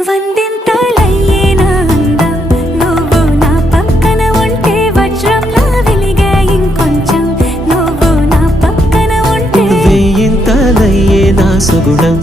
వందింతలయ్యేనా అందం నువ్వు నా పక్కన ఉంటే వజ్రంలా వెలిగే ఇంకొంచెం నువ్వు నా పక్కన ఉంటే వేయింతలయ్యేనా సుగుణం